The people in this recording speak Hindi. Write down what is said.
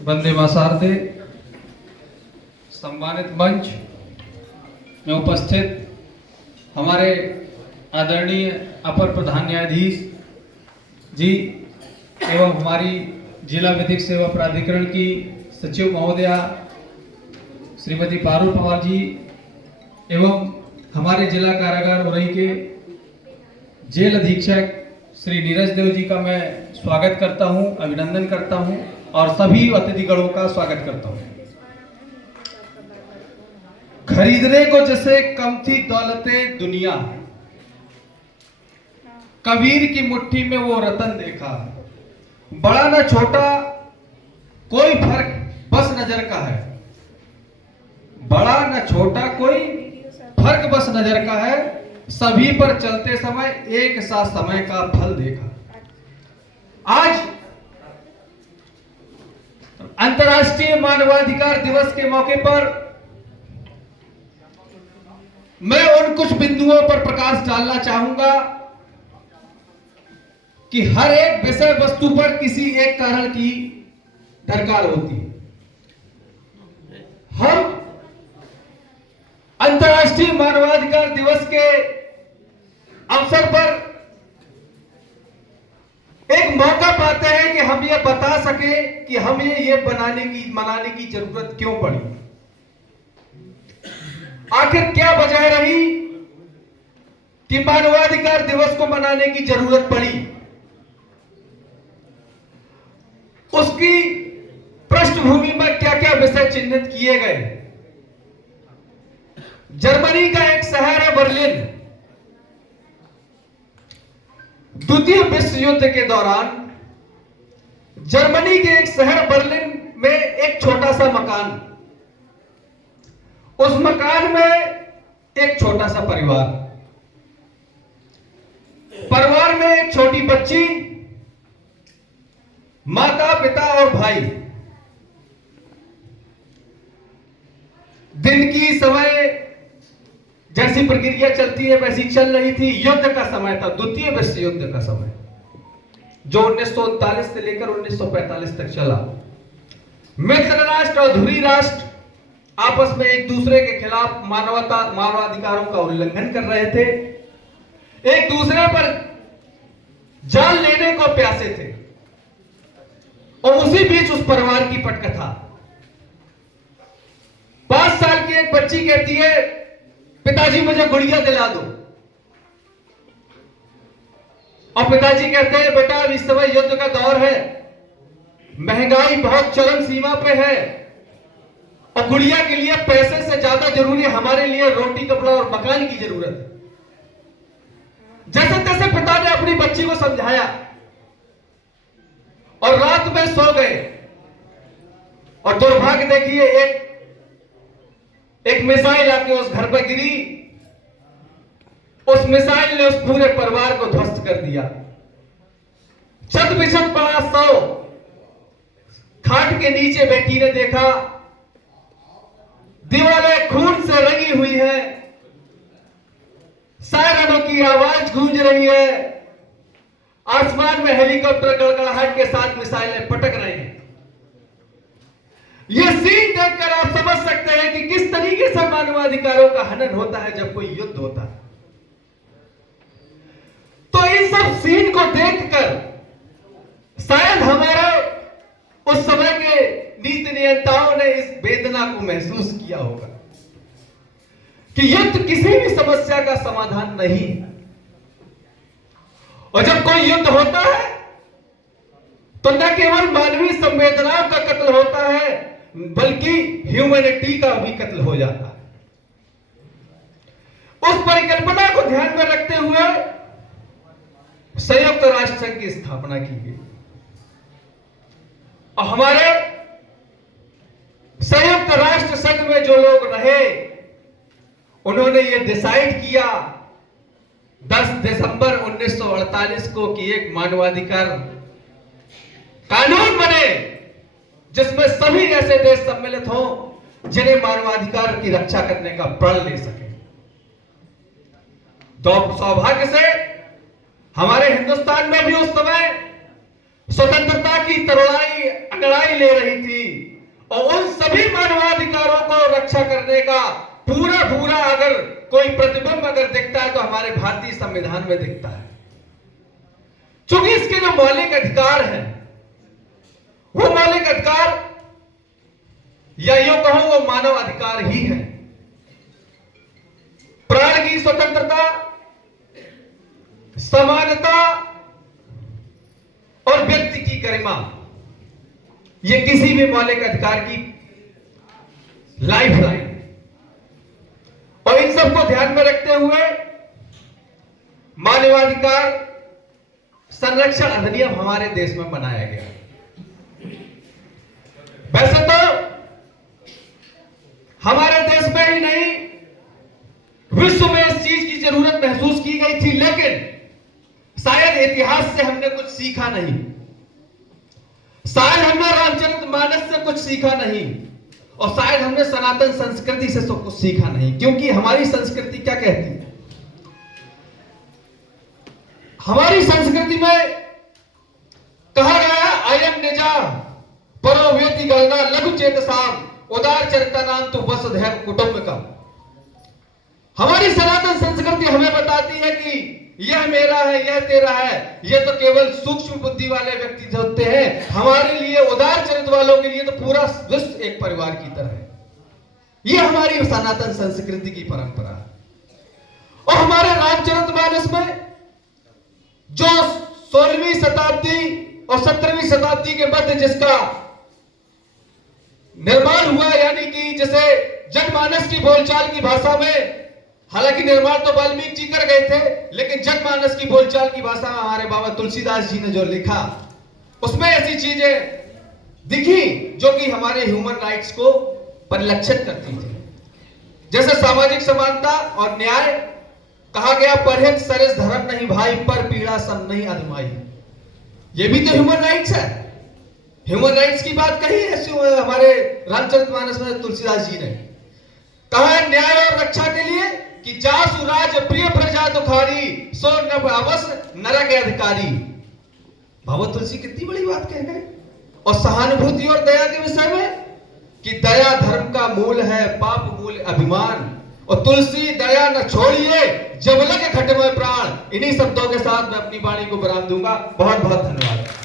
वंदे मातरम। सम्मानित मंच में उपस्थित हमारे आदरणीय अपर प्रधान न्यायाधीश जी एवं हमारी जिला विधिक सेवा प्राधिकरण की सचिव महोदया श्रीमती पारुल पवार जी एवं हमारे जिला कारागार उरई के जेल अधीक्षक श्री नीरज देव जी का मैं स्वागत करता हूं, अभिनंदन करता हूं और सभी अतिथिगणों का स्वागत करता हूं। खरीदने को जैसे कम थी दौलते दुनिया, कबीर की मुट्ठी में वो रतन देखा। बड़ा न छोटा कोई फर्क बस नजर का है, बड़ा न छोटा कोई फर्क बस नजर का है। सभी पर चलते समय एक सा समय का फल देखा। आज अंतर्राष्ट्रीय मानवाधिकार दिवस के मौके पर मैं उन कुछ बिंदुओं पर प्रकाश डालना चाहूंगा कि हर एक विषय वस्तु पर किसी एक कारण की दरकार होती है। हम अंतर्राष्ट्रीय मानवाधिकार दिवस के अवसर पर एक मौका पाते हैं कि हम ये बता सके कि हमें ये मनाने की जरूरत क्यों पड़ी। आखिर क्या वजह रही कि मानवाधिकार दिवस को मनाने की जरूरत पड़ी। उसकी पृष्ठभूमि में क्या क्या विषय चिन्हित किए गए। जर्मनी का एक शहर है बर्लिन। द्वितीय विश्व युद्ध के दौरान जर्मनी के एक शहर बर्लिन में एक छोटा सा मकान, उस मकान में एक छोटा सा परिवार में एक छोटी बच्ची, माता पिता और भाई। दिन की समय जैसी प्रक्रिया चलती है वैसी चल रही थी। युद्ध का समय था, द्वितीय विश्व युद्ध का समय, जो 1939 से लेकर 1945 तक चला। मित्र राष्ट्र और धुरी राष्ट्र आपस में एक दूसरे के खिलाफ मानवाधिकारों का उल्लंघन कर रहे थे, एक दूसरे पर जान लेने को प्यासे थे। और उसी बीच उस परिवार की पटकथा। 5 साल की एक बच्ची कहती है, पिताजी मुझे गुड़िया दिला दो। और पिताजी कहते हैं, बेटा इस समय युद्ध का दौर है, महंगाई बहुत चरम सीमा पे है और गुड़िया के लिए पैसे से ज्यादा जरूरी हमारे लिए रोटी कपड़ा और मकान की जरूरत है। जैसे तैसे पिता ने अपनी बच्ची को समझाया और रात में सो गए। और दुर्भाग्य देखिए, एक मिसाइल आके उस घर पर गिरी। उस मिसाइल ने उस पूरे परिवार को ध्वस्त कर दिया। छत बिछत पड़ा सो, खाट के नीचे बेटी ने देखा दीवारें खून से रंगी हुई है, सायरनों की आवाज गूंज रही है, आसमान में हेलीकॉप्टर गड़गड़ाहट के साथ मिसाइलें पटक रहे हैं। यह सीन देखकर आप समझ सकते हैं कि किस तरीके से मानवाधिकारों का हनन होता है जब कोई युद्ध होता है। तो इन सब सीन को देखकर शायद हमारे उस समय के नीति नियंताओं ने इस वेदना को महसूस किया होगा कि युद्ध किसी भी समस्या का समाधान नहीं। और जब कोई युद्ध होता है तो न केवल मानवीय संवेदनाओं का कत्ल होता है बल्कि ह्यूमैनिटी का भी कत्ल हो जाता है। उस परिकल्पना को ध्यान में रखते हुए संयुक्त राष्ट्र संघ की स्थापना की गई। और हमारे संयुक्त राष्ट्र संघ में जो लोग रहे उन्होंने यह डिसाइड किया 10 दिसंबर 1948 को कि एक मानवाधिकार कानून बने जिसमें सभी ऐसे देश सम्मिलित हों जिन्हें मानवाधिकार की रक्षा करने का प्रण ले सके। तो सौभाग्य से हमारे हिंदुस्तान में भी उस समय स्वतंत्रता की तरुणाई अंगड़ाई ले रही थी और उन सभी मानवाधिकारों को रक्षा करने का पूरा पूरा अगर कोई प्रतिबिंब अगर दिखता है तो हमारे भारतीय संविधान में दिखता है। क्योंकि इसके जो मौलिक अधिकार हैं वो मौलिक अधिकार या यूं कहूं वो मानव अधिकार ही है। प्राण की स्वतंत्रता, समानता और व्यक्ति की गरिमा, ये किसी भी मौलिक अधिकार की लाइफलाइन। और इन सबको ध्यान में रखते हुए मानवाधिकार संरक्षण अधिनियम हमारे देश में बनाया गया। वैसे तो हमारे देश में ही नहीं विश्व में इस चीज की जरूरत महसूस की गई थी, लेकिन शायद इतिहास से हमने कुछ सीखा नहीं, शायद हमने रामचरितमानस से कुछ सीखा नहीं, और शायद हमने सनातन संस्कृति से कुछ सीखा नहीं। क्योंकि हमारी संस्कृति क्या कहती है? हमारी संस्कृति में कहा गया है अयम निजा परोवेति गणना लघु चेतसाम उदार चरिता नाम तो वसुधैव कुटुंबकम। हमारी सनातन संस्कृति हमें बताती है कि यह मेरा है, यह तेरा है, यह तो केवल सूक्ष्म बुद्धि वाले व्यक्ति होते हैं। हमारे लिए उदार चरित्र वालों के लिए तो पूरा विश्व एक परिवार की तरह है। यह हमारी सनातन संस्कृति की परंपरा है। और हमारे रामचरितमानस में जो 16वीं शताब्दी और 17वीं शताब्दी के मध्य जिसका निर्माण हुआ, यानी कि जैसे जनमानस की बोलचाल की भाषा में, हालांकि निर्माण तो वाल्मीकि जी कर गए थे, लेकिन जनमानस की बोलचाल की भाषा में हमारे बाबा तुलसीदास जी ने जो लिखा, उसमें ऐसी चीजें दिखी जो कि हमारे ह्यूमन राइट्स को परिलक्षित करती थी। जैसे सामाजिक समानता और न्याय, कहा गया परहित सरिस धर्म नहीं भाई, पर पीड़ा सम नहीं अधमाई। ये भी तो ह्यूमन राइट्स है। ह्यूमन राइट्स की बात कही है हमारे रामचरितमानस में तुलसीदास जी ने। कहा है न्याय और रक्षा के लिए कि जासु राज प्रिय प्रजा दुखारी, सो नभ अवस नरक अधिकारी। बाबा तुलसी कितनी बड़ी बात कह गए। और सहानुभूति और दया के विषय में कि दया धर्म का मूल है, पाप मूल अभिमान, और तुलसी दया न छोड़िए जब लगे घट में प्राण। इन्हीं शब्दों के साथ मैं अपनी वाणी को विराम दूंगा। बहुत बहुत धन्यवाद।